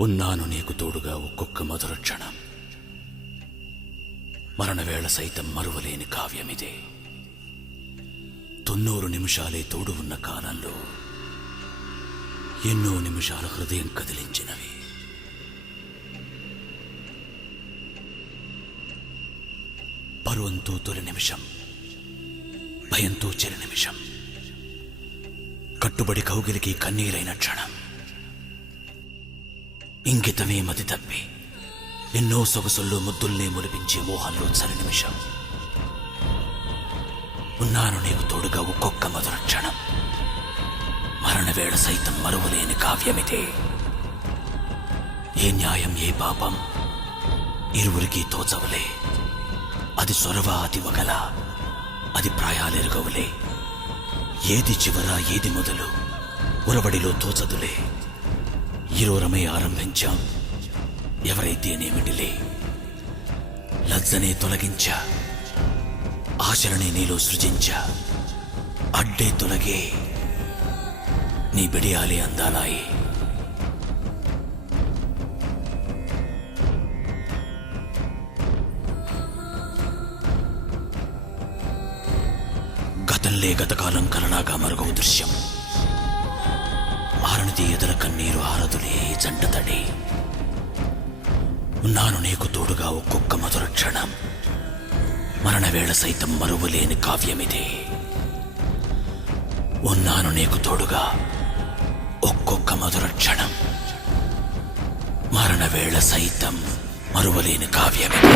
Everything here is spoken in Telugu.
ఉన్నాను నీకు తోడుగా ఒక్కొక్క మధుర క్షణం. మరణవేళ సైతం మరువలేని కావ్యమిదే. 90 నిమిషాలే తోడు ఉన్న కాలంలో ఎన్నో నిమిషాల హృదయం కదిలించినవి. పరువంతో తొలి నిమిషం, భయంతో చెరి నిమిషం, కట్టుబడి కౌగిలికి కన్నీరైన క్షణం, ఇంగితమే మతి తప్పి ఎన్నో సొగసుల్లో ముద్దుల్నే ములిపించే మోహంలో చలి నిమిషం. ఉన్నాను నీకు తోడుగా ఒక్కొక్క మధుర క్షణం. మరణవేళ సైతం మరువలేని కావ్యమిదే. ఏ న్యాయం ఏ పాపం ఇరువురికి తోచవలే. అది సొరవ అది వగల, అది ప్రాయాలెరుగవులే. ఏది చివర ఏది మొదలు ఉరవడిలో తోచదులే. ఇరువురమే ఆరంభించాం, ఎవరైతేనేమిటిలే. లజ్జనే తొలగించా, ఆశలనే నీలో సృజించా. అడ్డే తొలగే, నీ బిడియాలే అందాలాయి. గతంలే గతకాలం కలలాగా మరుగవు దృశ్యం. ఆరణిది ఎదుర కన్నీరు ఆరదులే జంట తడి. ఉన్నాను నీకు తోడుగా ఒక్కొక్క మధుర క్షణం. మరణవేళ సైతం మరువలేని కావ్యమిదే. ఉన్నాను నీకు తోడుగా ఒక్కొక్క మధుర క్షణం. మరణవేళ సైతం మరువలేని కావ్యమిదే.